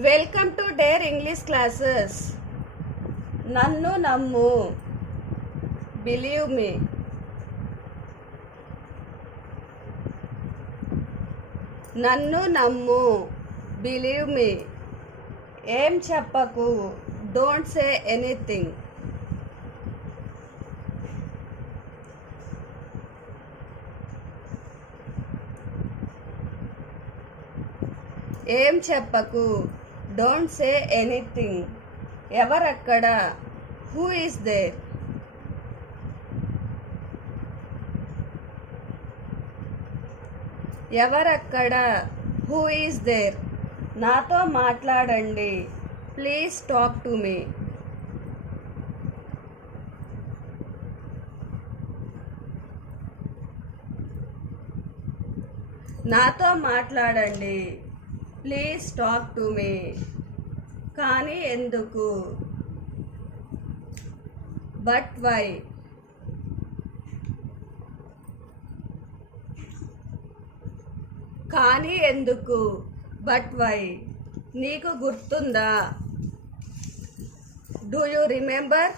Welcome to dare English classes. నన్ను నమ్ము, believe me. నన్ను నమ్ము, బిలీవ్ మీ. ఏం చెప్పకు, డోంట్ సే ఎనీథింగ్. ఏం చెప్పకు, డోంట్ సే ఎనీథింగ్. ఎవరక్కడ, హూ ఈస్ దేర్. ఎవరక్కడ, హూ ఈస్ దేర్. నాతో మాట్లాడండి, ప్లీజ్ టాక్ టు మీ. నాతో మాట్లాడండి, ప్లీజ్ టాక్ టు మీ. కానీ ఎందుకు, బట్ వై. కానీ ఎందుకు, బట్ వై. నీకు గుర్తుందా, డూ యూ రిమెంబర్.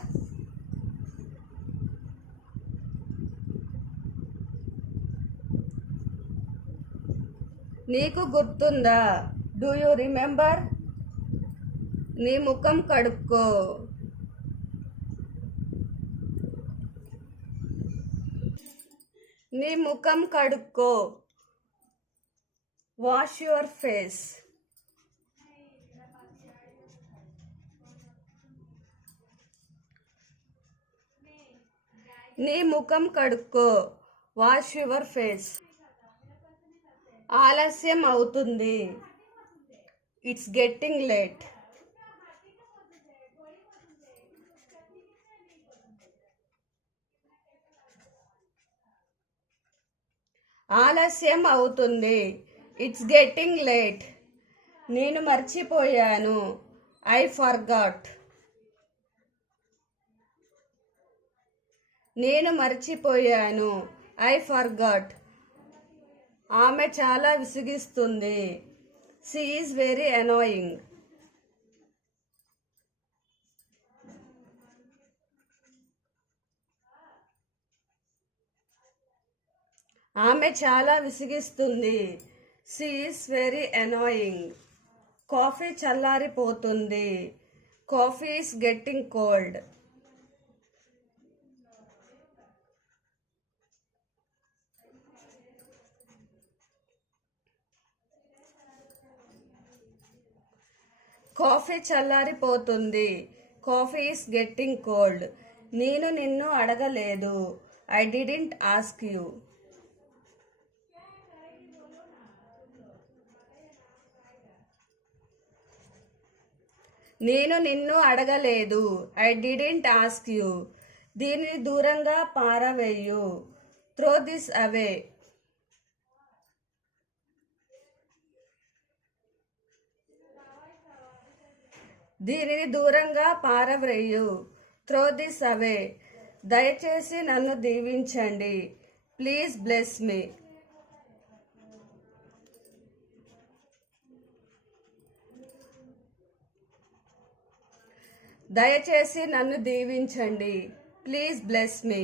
నీకు గుర్తుందా, డూ యూ రిమెంబర్. నీ ముఖం కడుక్కో. నీ ముఖం కడుక్కో. Wash your face. నీ ముఖం కడుక్కో. Wash your face. ఆలస్యం అవుతుంది, ఇట్స్ గెట్టింగ్ లేట్. ఆలస్యం అవుతుంది, ఇట్స్ గెట్టింగ్ లేట్. నేను మర్చిపోయాను, ఐ ఫర్గాట్. నేను మర్చిపోయాను, ఐ ఫర్గాట్. ఆమె చాలా విసిగిస్తుంది, షీ ఈజ్ వెరీ అనాయింగ్. ఆమె చాలా విసిగిస్తుంది, she is very annoying. Coffee చల్లారిపోతుంది, coffee is getting cold. Coffee చల్లారిపోతుంది, కాఫీ ఈస్ గెట్టింగ్ కోల్డ్. నేను నిన్ను అడగలేదు, ఐ డిడ్ంట్ ఆస్క్ యూ. నేను నిన్ను అడగలేదు, ఐ డిడ్ంట్ ఆస్క్ యూ. దీనిని దూరంగా పారవేయు, త్రో దిస్ అవే. దీనిని దూరంగా పారవేయు, త్రో దిస్ అవే. దయచేసి నన్ను దీవించండి, ప్లీజ్ బ్లెస్ మీ. దయచేసి నన్ను దీవించండి, ప్లీజ్ బ్లెస్ మీ.